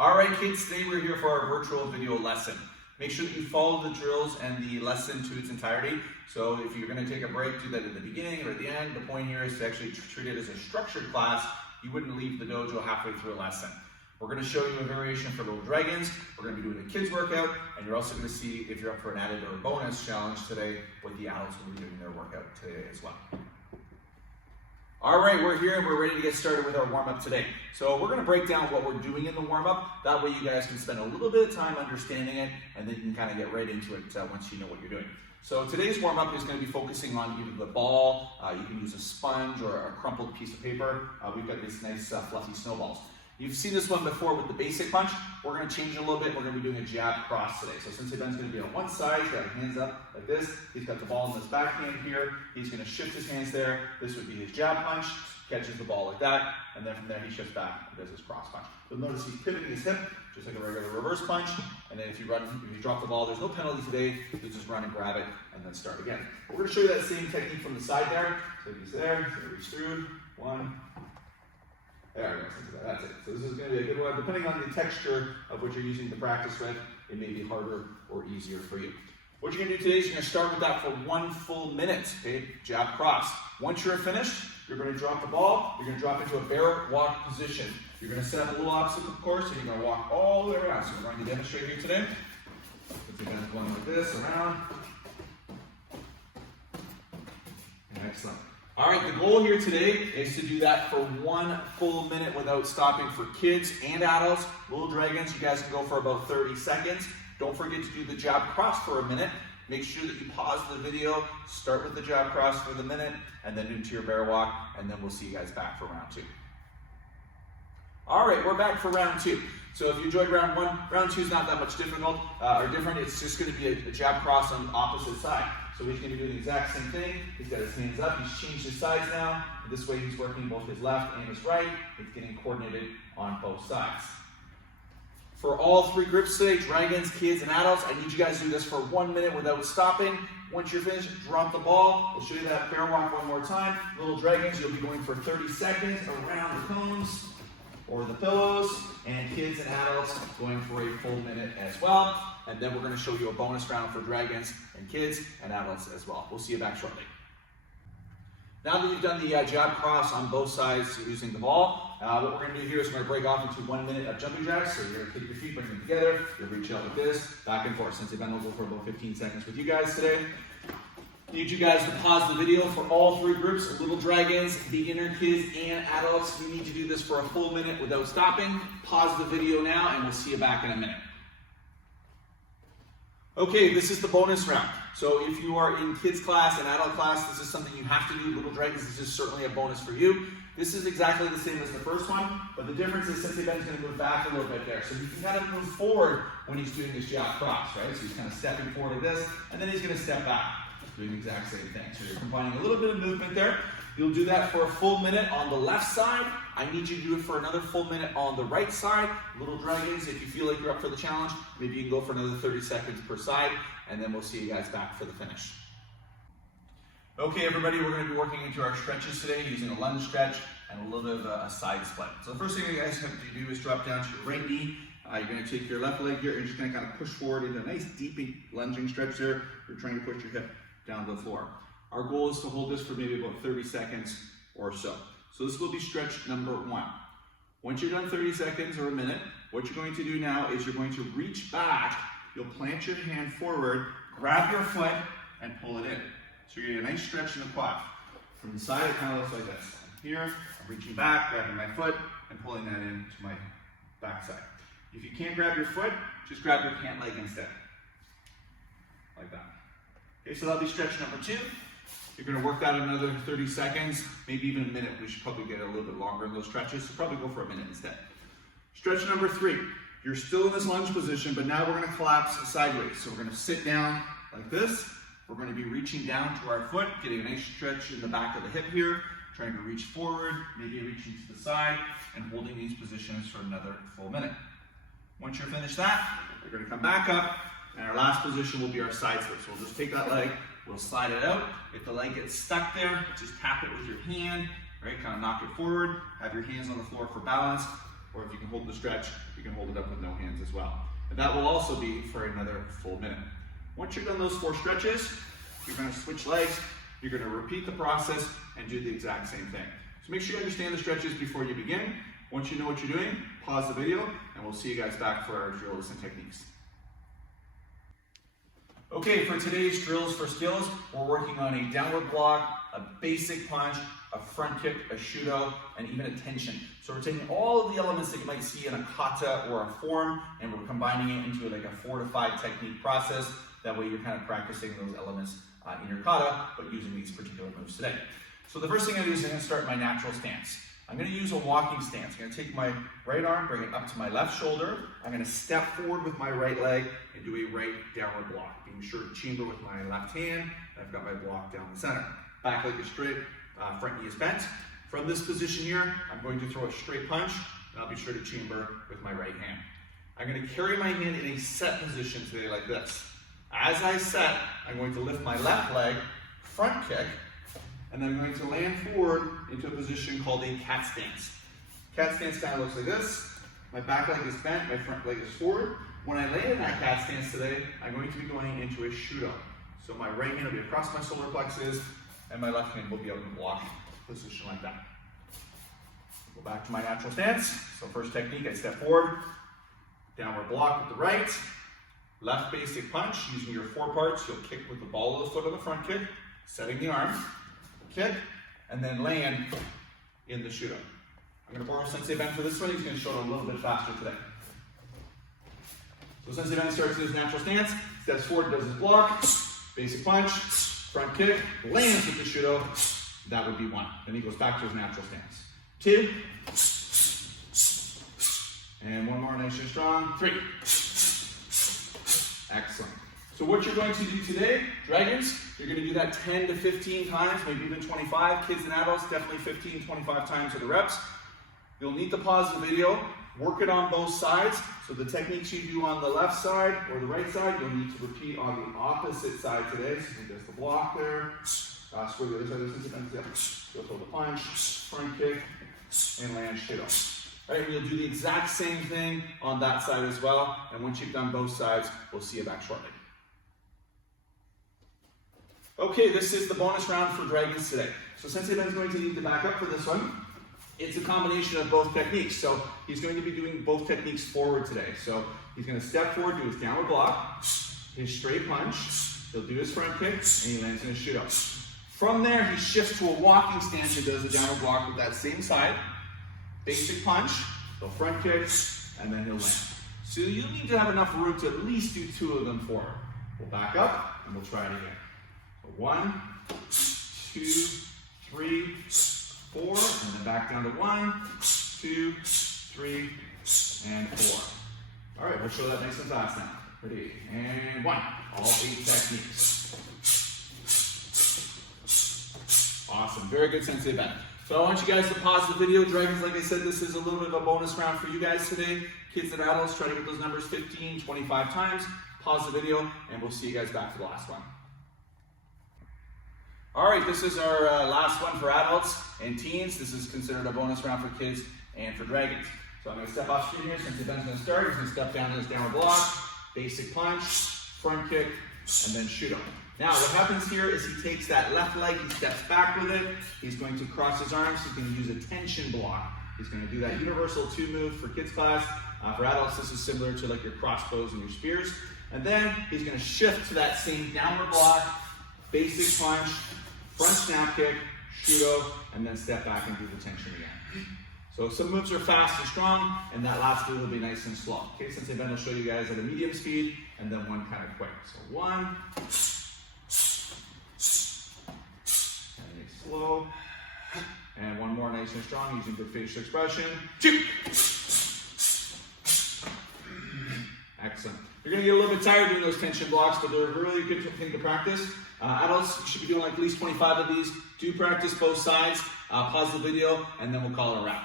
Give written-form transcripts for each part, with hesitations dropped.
All right, kids, today we're here for our virtual video lesson. Make sure that you follow the drills and the lesson to its entirety. So if you're going to take a break, do that at the beginning or at the end. The point here is to actually treat it as a structured class. You wouldn't leave the dojo halfway through a lesson. We're going to show you a variation for Little Dragons. We're going to be doing a kids workout, and you're also going to see if you're up for an added or a bonus challenge today, what the adults will be doing their workout today as well. All right, we're here and we're ready to get started with our warm-up today. So we're going to break down what we're doing in the warm-up. That way you guys can spend a little bit of time understanding it, and then you can kind of get right into it once you know what you're doing. So today's warm-up is going to be focusing on either the ball, you can use a sponge or a crumpled piece of paper. We've got these nice fluffy snowballs. You've seen this one before with the basic punch. We're going to change it a little bit. We're going to be doing a jab cross today. So Sensei Ben's going to be on one side. He's got his hands up like this. He's got the ball in his backhand here. He's going to shift his hands there. This would be his jab punch. Catches the ball like that. And then from there he shifts back and does his cross punch. You'll notice he's pivoting his hip just like a regular reverse punch. And then if you drop the ball, there's no penalty today. You just run and grab it and then start again. But we're going to show you that same technique from the side there. So he's there. He's going to reach through. One. There we go, that's it. So this is going to be a good one. Depending on the texture of what you're using to practice with, it may be harder or easier for you. What you're going to do today is you're going to start with that for 1 full minute, okay? Jab cross. Once you're finished, you're going to drop the ball. You're going to drop into a bear walk position. You're going to set up a little obstacle course, and you're going to walk all the way around. So we're going to demonstrate here today. Let's go going like this, around. Excellent. All right, the goal here today is to do that for 1 full minute without stopping for kids and adults. Little Dragons, you guys can go for about 30 seconds. Don't forget to do the jab cross for a minute. Make sure that you pause the video, start with the jab cross for the minute, and then into your bear walk, and then we'll see you guys back for round 2. All right, we're back for round 2. So if you enjoyed round 1, round 2 is not that much difficult or different. It's just going to be a jab cross on the opposite side. So he's going to be doing the exact same thing. He's got his hands up. He's changed his sides now. This way he's working both his left and his right. He's getting coordinated on both sides. For all 3 groups today, Dragons, kids, and adults, I need you guys to do this for 1 minute without stopping. Once you're finished, drop the ball. We'll show you that bear walk one more time. Little Dragons, you'll be going for 30 seconds around the cones or the pillows, and kids and adults going for a full minute as well. And then we're going to show you a bonus round for Dragons and kids and adults as well. We'll see you back shortly. Now that you've done the jab cross on both sides using the ball, what we're going to do here is we're going to break off into 1 minute of jumping jacks. So you're going to take your feet, bring them together, you'll reach out like this, back and forth. Sensei Ben will go for about 15 seconds with you guys today. Need you guys to pause the video for all 3 groups, Little Dragons, beginner kids, and adults. We need to do this for a full minute without stopping. Pause the video now, and we'll see you back in a minute. Okay, this is the bonus round. So if you are in kids class and adult class, this is something you have to do. Little Dragons, this is certainly a bonus for you. This is exactly the same as the first one, but the difference is Sensei Ben's going to move back a little bit there. So he can kind of move forward when he's doing this jab cross, right? So he's kind of stepping forward like this, and then he's going to step back, doing the exact same thing. So you're combining a little bit of movement there. You'll do that for a full minute on the left side. I need you to do it for another full minute on the right side. Little Dragons, if you feel like you're up for the challenge, maybe you can go for another 30 seconds per side, and then we'll see you guys back for the finish. Okay, everybody, we're going to be working into our stretches today using a lunge stretch and a little bit of a side split. So the first thing you guys have to do is drop down to your right knee. You're going to take your left leg here and just going to kind of push forward into a nice deep lunging stretch there. You're trying to push your hip down to the floor. Our goal is to hold this for maybe about 30 seconds or so. So this will be stretch number 1. Once you're done 30 seconds or a minute, what you're going to do now is you're going to reach back. You'll plant your hand forward, grab your foot, and pull it in. So you get a nice stretch in the quad. From the side, it kind of looks like this. Here, I'm reaching back, grabbing my foot, and pulling that into my backside. If you can't grab your foot, just grab your pant leg instead. Like that. Okay, so that'll be stretch number 2. You're going to work that another 30 seconds, maybe even a minute. We should probably get a little bit longer in those stretches, so probably go for a minute instead. Stretch number 3. You're still in this lunge position, but now we're going to collapse sideways. So we're going to sit down like this. We're going to be reaching down to our foot, getting a nice stretch in the back of the hip here, trying to reach forward, maybe reaching to the side, and holding these positions for another full minute. Once you're finished that, you're going to come back up, and our last position will be our side split. So we'll just take that leg, we'll slide it out. If the leg gets stuck there, just tap it with your hand, right? Kind of knock it forward. Have your hands on the floor for balance. or if you can hold the stretch, you can hold it up with no hands as well. And that will also be for another full minute. Once you've done those 4 stretches, you're going to switch legs, you're going to repeat the process and do the exact same thing. So make sure you understand the stretches before you begin. Once you know what you're doing, pause the video and we'll see you guys back for our drills and techniques. Okay, for today's drills for skills, we're working on a downward block, a basic punch, a front kick, a shudo, and even a tension. So we're taking all of the elements that you might see in a kata or a form, and we're combining it into like a 4 to 5 technique process. That way you're kind of practicing those elements in your kata, but using these particular moves today. So the first thing I do is I'm going to start my natural stance. I'm going to use a walking stance. I'm going to take my right arm, bring it up to my left shoulder. I'm going to step forward with my right leg and do a right downward block. Being sure to chamber with my left hand. And I've got my block down the center. Back leg is straight, front knee is bent. From this position here, I'm going to throw a straight punch, and I'll be sure to chamber with my right hand. I'm going to carry my hand in a set position today like this. As I set, I'm going to lift my left leg, front kick, and then I'm going to land forward into a position called a cat stance. Cat stance kind of looks like this. My back leg is bent, my front leg is forward. When I land in that cat stance today, I'm going to be going into a shudo. So my right hand will be across my solar plexus, and my left hand will be out in the block position like that. Go back to my natural stance. So first technique, I step forward, downward block with the right, left basic punch. Using your 4 parts, you'll kick with the ball of the foot on the front kick, setting the arm, kick, and then land in the shudo. I'm going to borrow Sensei Ben for this one. He's going to show it a little bit faster today. So Sensei Ben starts in his natural stance, steps forward, does his block, basic punch, front kick, lands with the shudo. That would be 1. Then he goes back to his natural stance. 2. And 1 more, nice and strong. 3. Excellent. So what you're going to do today, dragons, you're going to do that 10 to 15 times, maybe even 25. Kids and adults, definitely 15, 25 times of the reps. You'll need to pause the video, work it on both sides. So the techniques you do on the left side or the right side, you'll need to repeat on the opposite side today. So there's the block there. Square the other side of this. You'll throw the punch, front kick, and land shudo. All right, we'll do the exact same thing on that side as well. And once you've done both sides, we'll see you back shortly. Okay, this is the bonus round for dragons today. So Sensei Ben's going to need to back up for this one. It's a combination of both techniques. So he's going to be doing both techniques forward today. So he's going to step forward, do his downward block, his straight punch. He'll do his front kick, and he lands in a shudo. From there, he shifts to a walking stance and does a downward block with that same side. Basic punch, he'll front kick, and then he'll land. So you need to have enough room to at least do 2 of them forward. We'll back up, and we'll try it again. So 1, 2, 3, 4, and then back down to 1, 2, 3, and 4. All right, we'll show that nice and fast now. Ready, and 1. All 8 techniques. Awesome, very good, Sensei Ben. So I want you guys to pause the video. Dragons, like I said, this is a little bit of a bonus round for you guys today. Kids and adults, try to get those numbers 15, 25 times. Pause the video, and we'll see you guys back for the last one. All right, this is our last one for adults and teens. This is considered a bonus round for kids and for dragons. So I'm going to step off screen here. Sensei Ben's going to start. He's going to step down in his downward block, basic punch, front kick, and then shudo. Now, what happens here is he takes that left leg, he steps back with it, he's going to cross his arms, he's going to use a tension block. He's going to do that universal 2 move for kids class. For adults, this is similar to like your crossbows and your spears. And then he's going to shift to that same downward block, basic punch, front snap kick, shudo, and then step back and do the tension again. So some moves are fast and strong, and that last move will be nice and slow. Okay, Sensei Ben will show you guys at a medium speed, and then one kind of quick. So 1, slow, and 1 more nice and strong using good facial expression. 2. Excellent. You're going to get a little bit tired doing those tension blocks, but they're a really good thing to practice. Adults should be doing like at least 25 of these. Do practice both sides. Pause the video, and then we'll call it a wrap.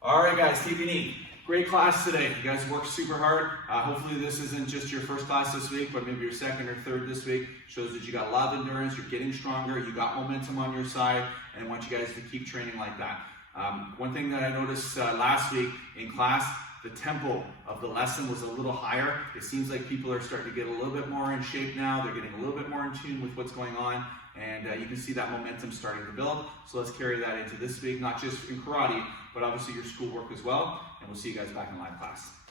All right, guys, take a knee. Great class today. You guys worked super hard. Hopefully this isn't just your first class this week, but maybe your second or third this week. Shows that you got a lot of endurance, you're getting stronger, you got momentum on your side, and I want you guys to keep training like that. One thing that I noticed last week in class, the tempo of the lesson was a little higher. It seems like people are starting to get a little bit more in shape now. They're getting a little bit more in tune with what's going on, and you can see that momentum starting to build. So let's carry that into this week, not just in karate, but obviously your schoolwork as well. And we'll see you guys back in live class.